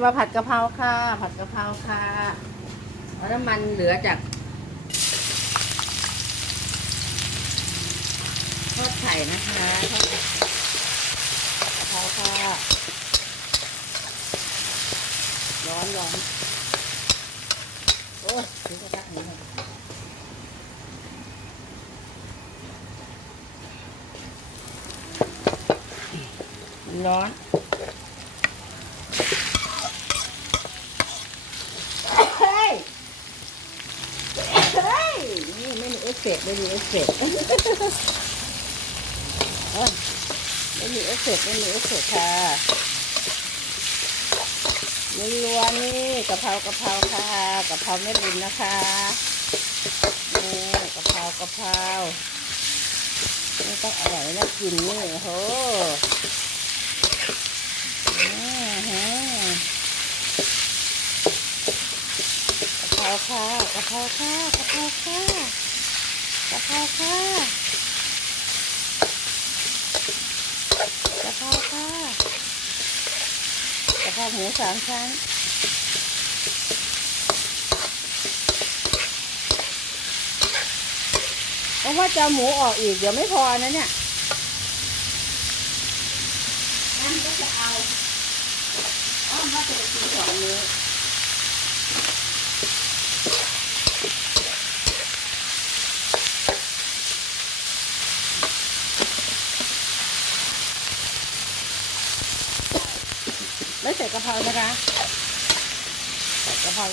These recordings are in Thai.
จะมาผัดกะเพราค่ะ ผัดกะเพราค่ะเอาน้ำมันเหลือจากทอดไข่นะคะทอดกะเพราค่ะร้อนร้อนโอ้ยถึงกระทะนี้เลยร้อน เฮ้ย เฮ้ย นี่ไม่มีเอฟเฟ กไม่มีเอฟเฟกเอ้ยไม่มีเอฟเฟกไม่มีเอฟเฟกค่ะล้วนๆนี่กะเพรากะเพราค่ะกะเพราแม่บุญนะคะนี่กะเพรากะเพรานี่ต้องอร่อยน่ากินนี่โหกะเพราค่ะกะเพราค่ะกะเพราค่ะ กะเพราค่ะกะเพราค่ะกะเพราหมูสามชั้นเพราะว่าจะหมูออกอีก เดี๋ยวไม่พอนะเนี่ยนั่นก็จะเอาอ้อมว่าจะไปกินสองมื้อ ไม่ใส่กระเพรานะคะใส่กะเพรา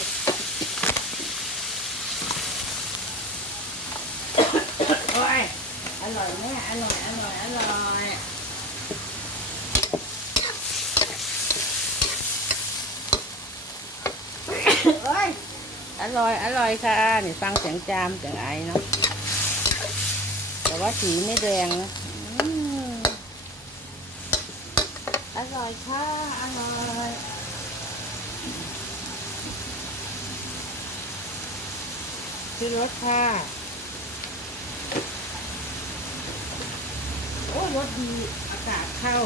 โอ้ยอร่อยแม่อร่อยอร่อยอร่อยโอ้ยอร่อยอร่อยค่ะนี่ฟังเสียงจามเสียงไอเนาะแต่ว่าสีไม่แดงนะอืม อร่อยค่ะ อร่อยซื้อรถค่ะ โอ้รถดี อากาศเข้า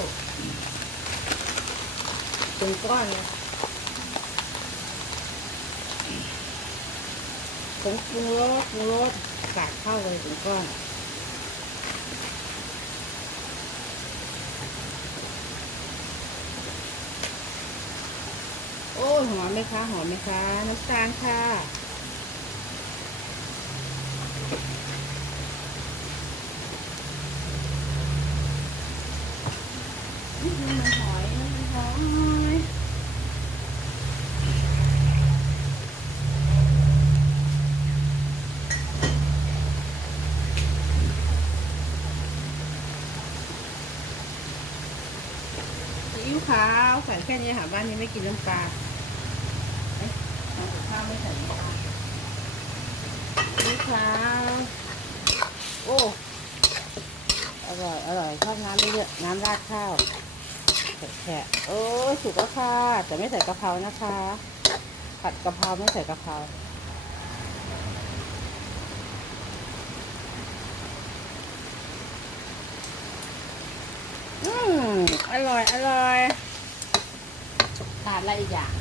ถึงก้อนนะผงปรุงรสปรุงรสอากาศเข้าเลยถึงก้อน โอ้ย หอมไหมคะหอมไหมคะน้ำตาลค่ะนี่คือมันหอยมันหอยซีอิ๊วขาวใส่แค่นี้ค่ะบ้านนี้ไม่กินน้ำปลาเอ๊ะทำกับ ข้าวไม่ใส่ลาซีอิ๊วขาโอ้ อร่อย อร่อยชอบน้ำเยอะๆน้ำราดข้าวแฉะๆโอ้สุกแล้วค่ะ แต่ไม่ใส่กะเพรานะคะ ผัดกะเพราไม่ใส่กะเพราอืมอร่อย อร่อยขาดอะไรอีกอย่าง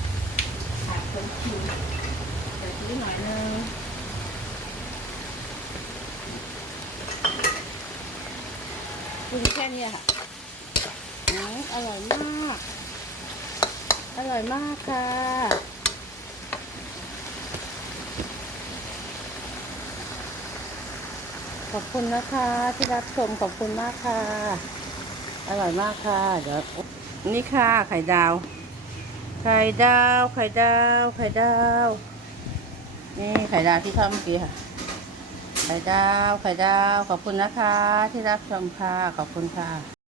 ขาดคนคิวเดี๋ยวซื้หน่อยนึงปรุงแค่นี้ค่ะอืมอร่อยมาก อร่อยมากค่ะขอบคุณนะคะ ที่รับชมขอบคุณมากค่ะ อร่อยมากค่ะ เดี๋ยว นี่ค่ะไข่ดาว ไข่ดาว ไข่ดาว ไข่ดาว นี่ไข่ดาวที่ทำเมื่อกี้ค่ะ ไข่ดาว ไข่ดาว ขอบคุณนะคะ ที่รับชมค่ะ ขอบคุณค่ะ